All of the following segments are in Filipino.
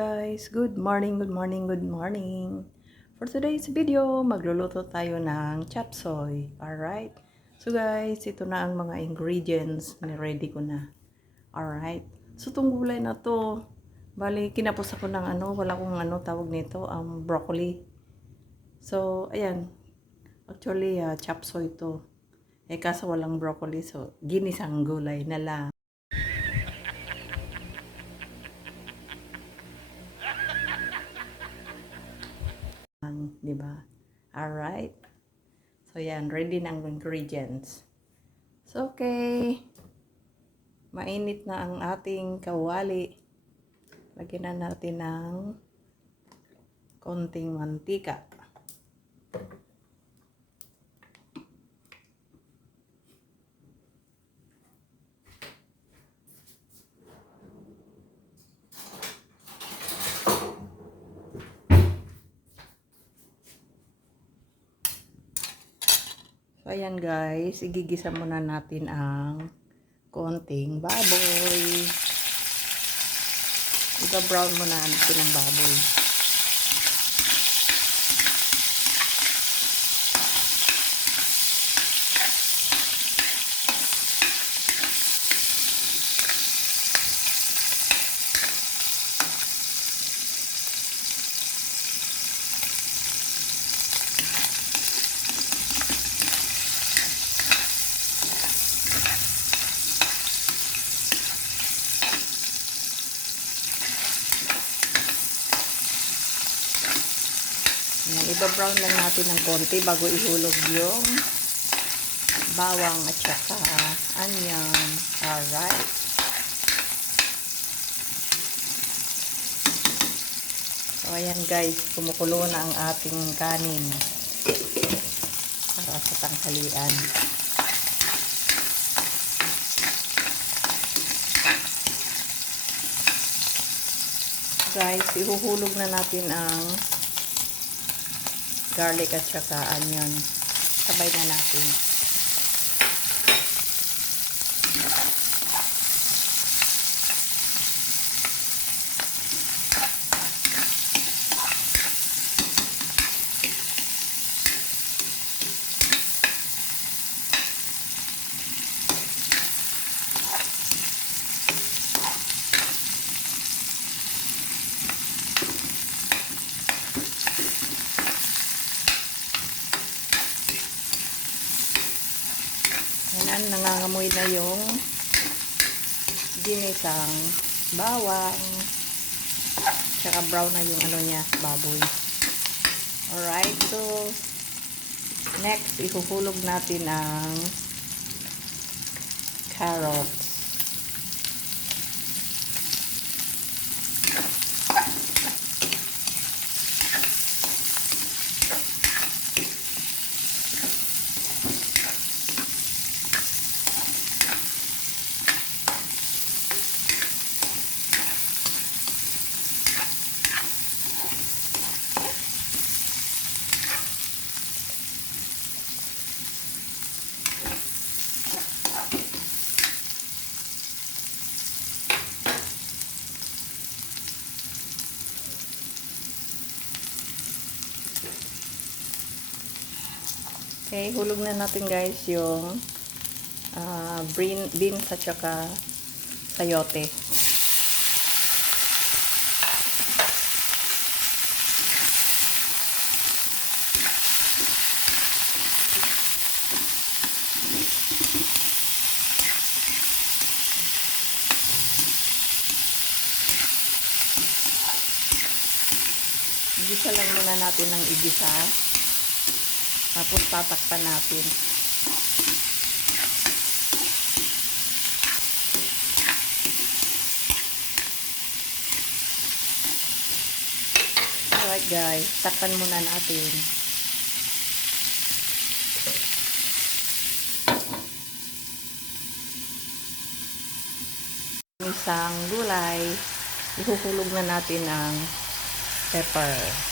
guys, good morning, good morning, good morning. For today's video, magluluto tayo ng chop suey. Alright? So guys, ito na ang mga ingredients na ready ko na. Alright? So itong gulay na to, bali kinapos ako ng wala kong tawag nito, broccoli. So, ayan. Actually, chop suey to. Kaso walang broccoli, so ginisang gulay na lang. 'Di ba? Alright. So, yan. Ready na ang ingredients. So, okay. Mainit na ang ating kawali. Lagyan na natin ng konting mantika. So, ayan guys. Igigisa muna natin ang konting baboy. Iba-brown muna natin ang baboy. Iba-brown lang natin ng konti bago ihulog yung bawang at saka onion. Alright. So, ayan guys, kumukulo na ang ating kanin para sa tanghalian. Guys, ihuhulog na natin ang garlic at saka onion. Sabay na natin. Yan, nangangamoy na yung ginisang bawang. Tsaka brown na yung niya, baboy. Alright, so next, ihuhulog natin ang carrots. Okay, hulog na natin guys yung beans at saka sayote. Igisa lang muna natin ng igisa. Tapos tatakpan natin. Alright guys, takpan muna natin. Isang gulay, ihuhulog na natin ang pepper.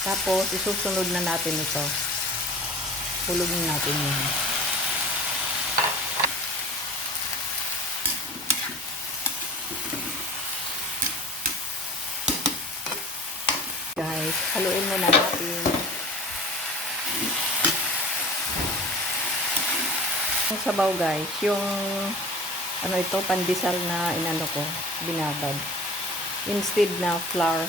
Tapos, isusunod na natin ito. Hulugin natin yun. Guys, haluin muna natin. Yung sabaw guys, yung ano ito, pandesal na inano ko, binabad. Instead na flour.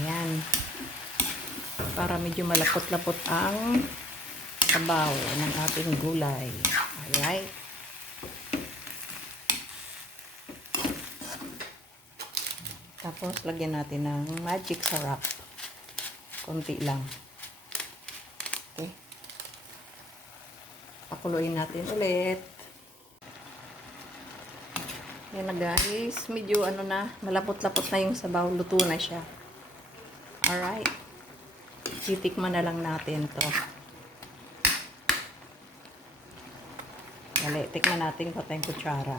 Ayan. Para medyo malapot-lapot ang sabaw ng ating gulay. Alright. Tapos, lagyan natin ng magic syrup. Konti lang. Okay. Pakuluin natin ulit. Yan na guys. Medyo ano na, malapot-lapot na yung sabaw. Luto na siya. Alright. Titikman na lang natin to. Dali, tikman natin pa tayong kutsara.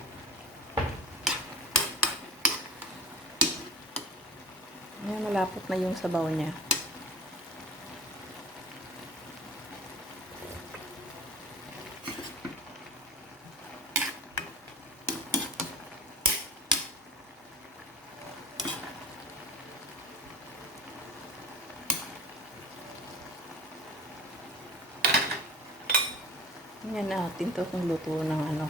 Ayan, malapot na yung sabaw niya. Ayan natin to kung luto ng ano.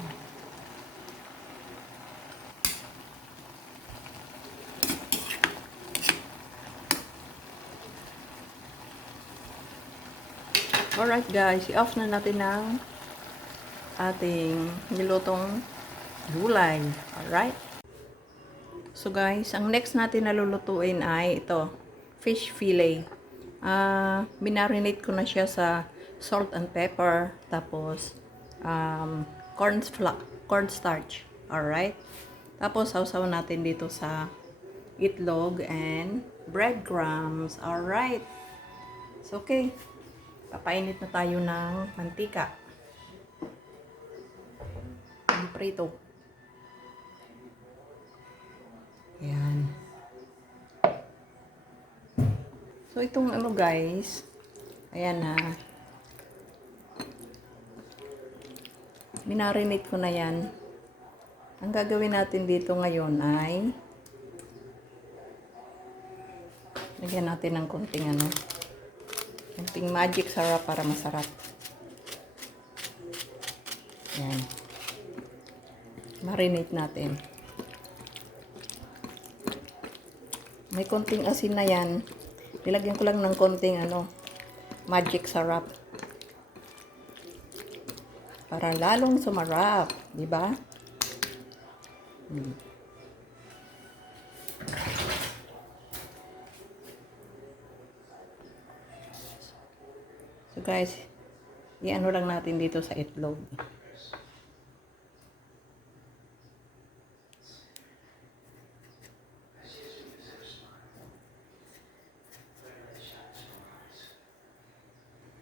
Alright guys, i-off na natin ng ating nilutong gulay. Alright. So guys, ang next natin na lulutuin ay ito, fish fillet. Binarinate ko na siya sa salt and pepper, tapos cornstarch. Alright. Tapos sausaw natin dito sa itlog and breadcrumbs. Alright. So okay. Papainit na tayo ng mantika. Prito. Yan. So, itong ano guys, ayan na. Minarinate ko na yan. Ang gagawin natin dito ngayon ay lagyan natin ng konting ano, konting magic syrup para masarap. Yan. Marinate natin. May konting asin na yan. Nilagyan ko lang ng konting ano, magic syrup. Para lalong sumarap, di ba? So guys, i-ano lang natin dito sa itlog.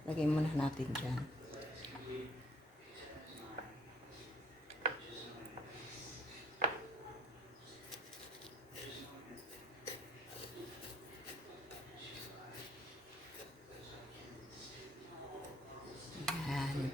Lagay muna natin dyan. Yan.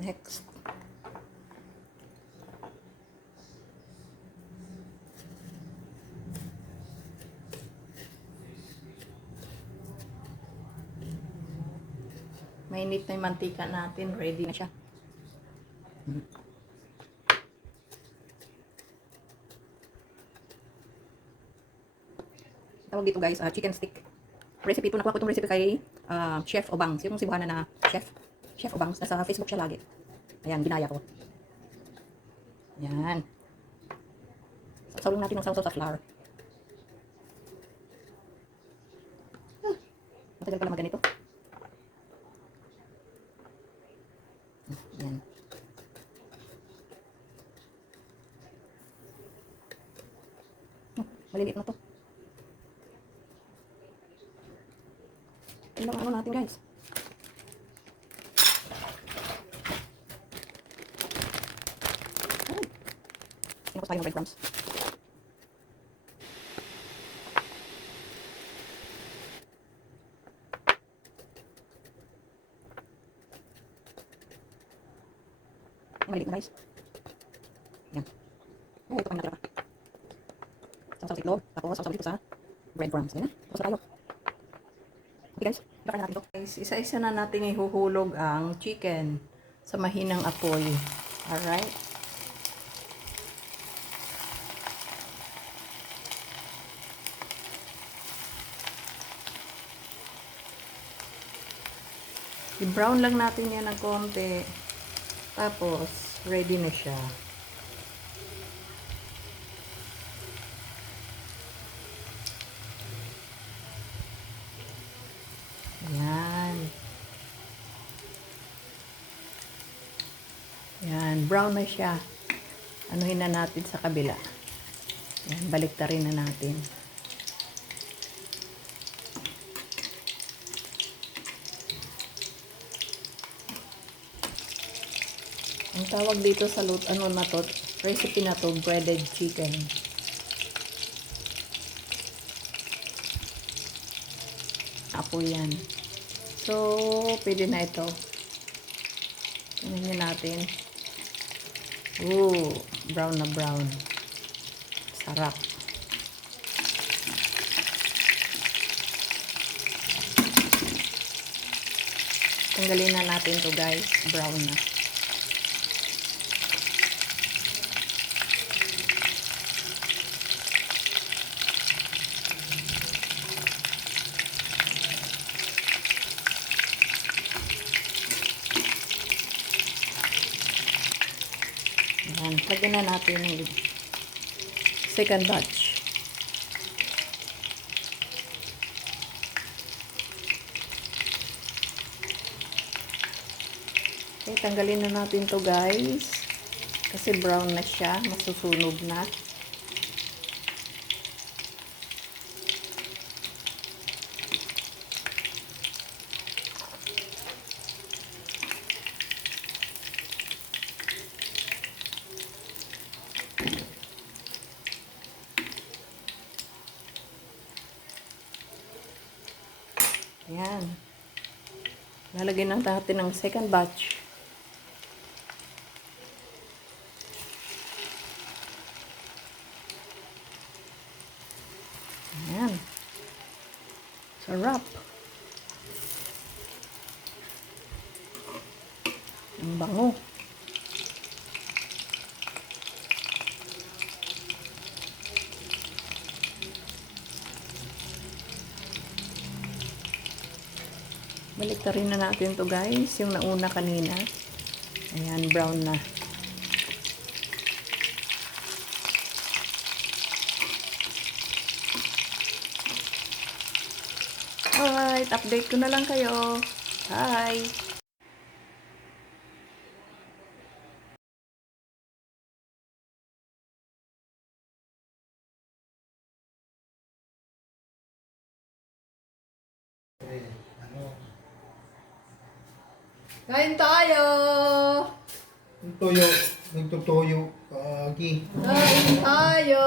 Next. Mainit na yung mantika natin. Ready na siya. Tawag dito guys, chicken stick. Recipe ito. Nakuha ko itong recipe kay Chef Obangs. Yung Cebuana na chef. Chef Obangs. Nasa Facebook siya lagi. Ayan, ginaya ko. Ayan. Sawsaw natin ng sawsaw sa flour. Matagal pala magganito. Yan. Maliliit na to. Ito lang ano natin guys. Inapos tayo ng breadcrumbs. Maliliit na guys. Yan. Ito pa yung natira pa. Sausaw sa itlog. Tapos sausaw dito sa breadcrumbs. Yan na. Tapos na tayo. Okay guys. Ilakar na natin ito. Guys, isa-isa na natin ihuhulog ang chicken sa mahinang apoy. Alright. I-brown lang natin yan ng konti. Tapos, ready na siya. Yan. Yan, brown na siya. Anuhin na natin sa kabila. Yan, baliktarin na natin. Ang tawag dito sa recipe na to, breaded chicken. Apo yan. So, pwede na ito. Tingnan natin. Ooh, brown na brown. Sarap. Tanggalin na natin to guys. Brown na. Ayan, lagyan na natin yung second batch. Okay, tanggalin na natin to guys. Kasi brown na siya, masusunog na. Ayan. Lalagyan na natin ng second batch. Ayan. Sarap. Ang bango. Baliktarin na natin to guys, yung nauna kanina. Ayan, brown na. Alright, update ko na lang kayo. Bye! Kain tayo! Tuyo, nagtutuyo, kagi. Kain tayo!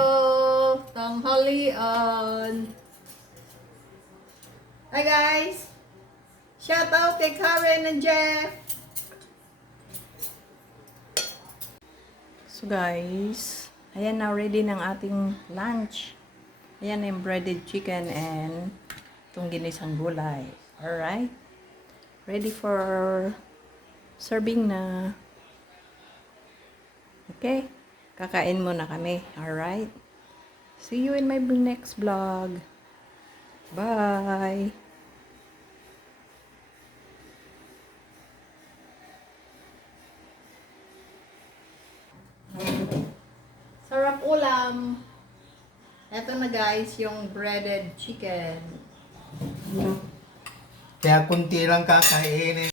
Tanghalian! Hi guys! Shout out kay Karen and Jeff! So guys, ayan na, ready ng ating lunch. Ayan yung breaded chicken and itong ginisang gulay. Alright? Ready for serving na. Okay? Kakain muna kami. Alright? See you in my next vlog. Bye! Sarap ulam. Ito na guys, yung breaded chicken. Kaya kunti lang kakainin.